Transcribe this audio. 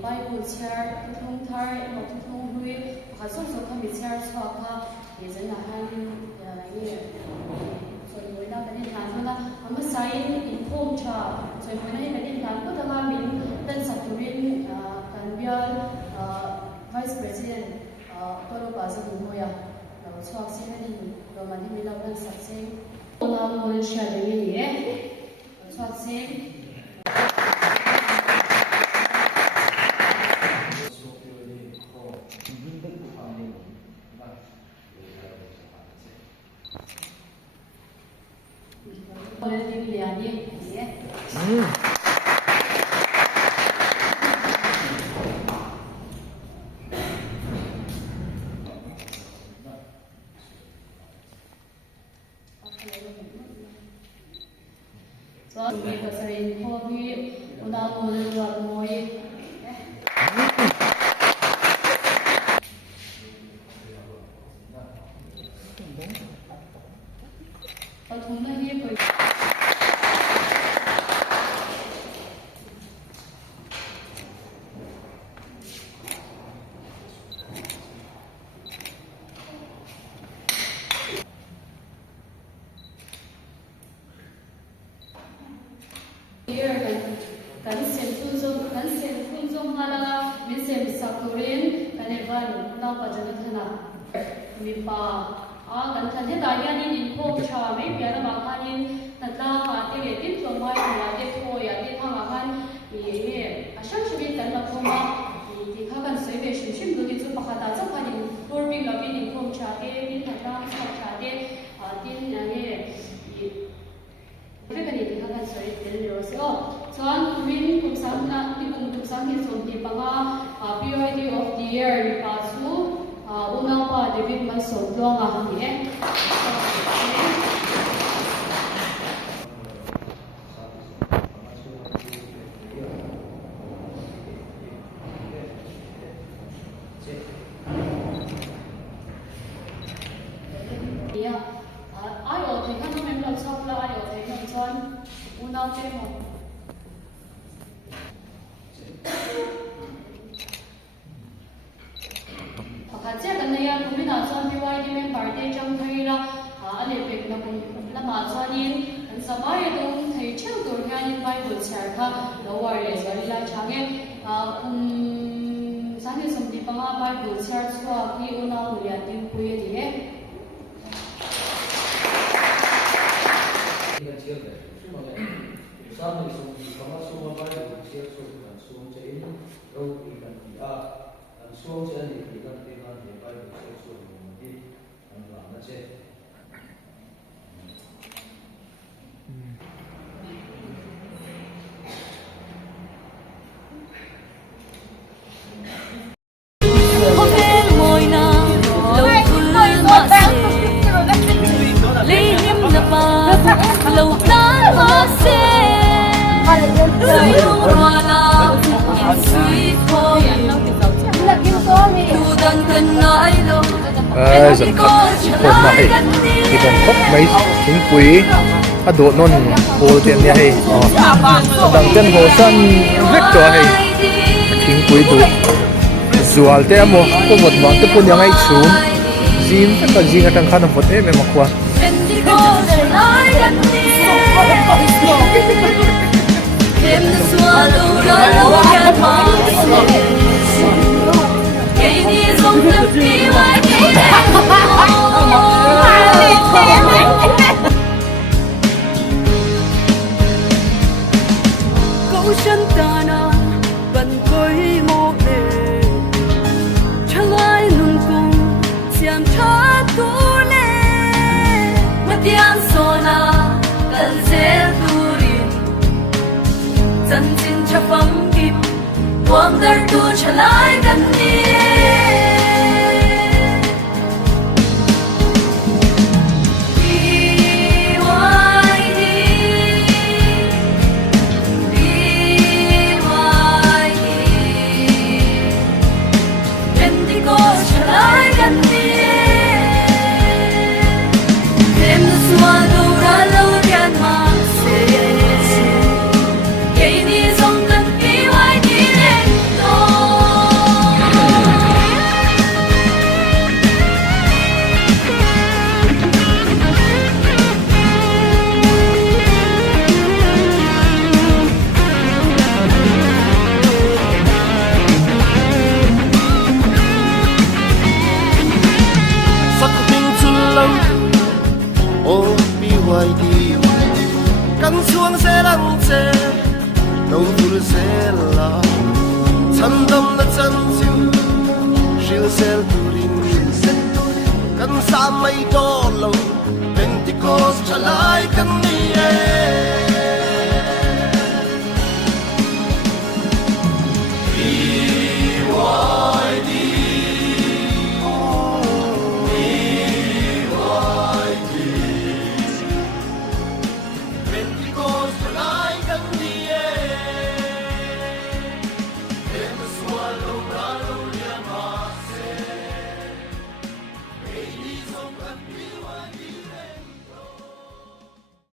Bible chair thung thar mo thung hui ha so so kham chair chwa kha ye jana han ye so ni na kan na na ama sai inform cha so ni na kan kan ko ta min tan saturin kan bial vice president tolo pa sa mo ya chwa se ni lo ma ni la ban sa se ona mo sha de ni chwa se So, we go sa rin po una mo lang mo kan sen phun zong hala min sem sakurin kan evan na pa jana thana mi pa kan than he da ya ni in khom cha mai pya na ma khanin tatla pa te le tin so mai la te tho ya te tha ma khan ye ashan shubin kan la khoma ti kha kan sei be shim shim do ti chu pakha ta cha khanin por ping la bin in khom cha te min tatla sa cha te tin na ne cái này thì các bạn sẽ đến rồi sẽ chọn mình cũng sáng na đi cùng cũng sáng thì dùng thì bằng priority of the year và số una pa David mà số lo mà nhé ai ở thì các mình làm sao là ai ở thì làm sao una thêm một hoặc là cái này cũng mình làm sao thì vay thì mình party trong thời là anh ấy việc là mà cho nên anh sao mai cũng thấy trước rồi ngay như vay buổi chiều ha đâu rồi để giờ đi lại chẳng em sáng nay xong thì bằng vay buổi chiều qua khi una buổi ăn tiếng khuya thì hết Sa ni sung kama sung ba ni siya sung kan sung che in ro i kan ti a kan sung che ni ti kan ti kan ni ba ni siya sung ni kan la na che lâu tan hoa sen lâu hoa nào suy thôi tu đăng thân nói đâu dần khắp hồn này thì còn khóc mấy chính quý độ non hồ tiền nhà hay đằng chân hồ sân vết cho hay chính quý đủ dual te mo có một món tiếp con nhà ngay xuống zin tất cả gì ngay trong khăn một thế mà mặc qua em xua lâu đó lâu nhạt mong cây đi giống tập đi ngoài cây câu chân ta na vẫn coi một đề chẳng ai nung cùng xiêm cha tu nè mất tiếng sona cần sẽ dân xin cho phóng kịp quang đời tu trở lại gần đi Hãy subscribe cho kênh Ghiền Mì Gõ để không bỏ lỡ lai kan ni e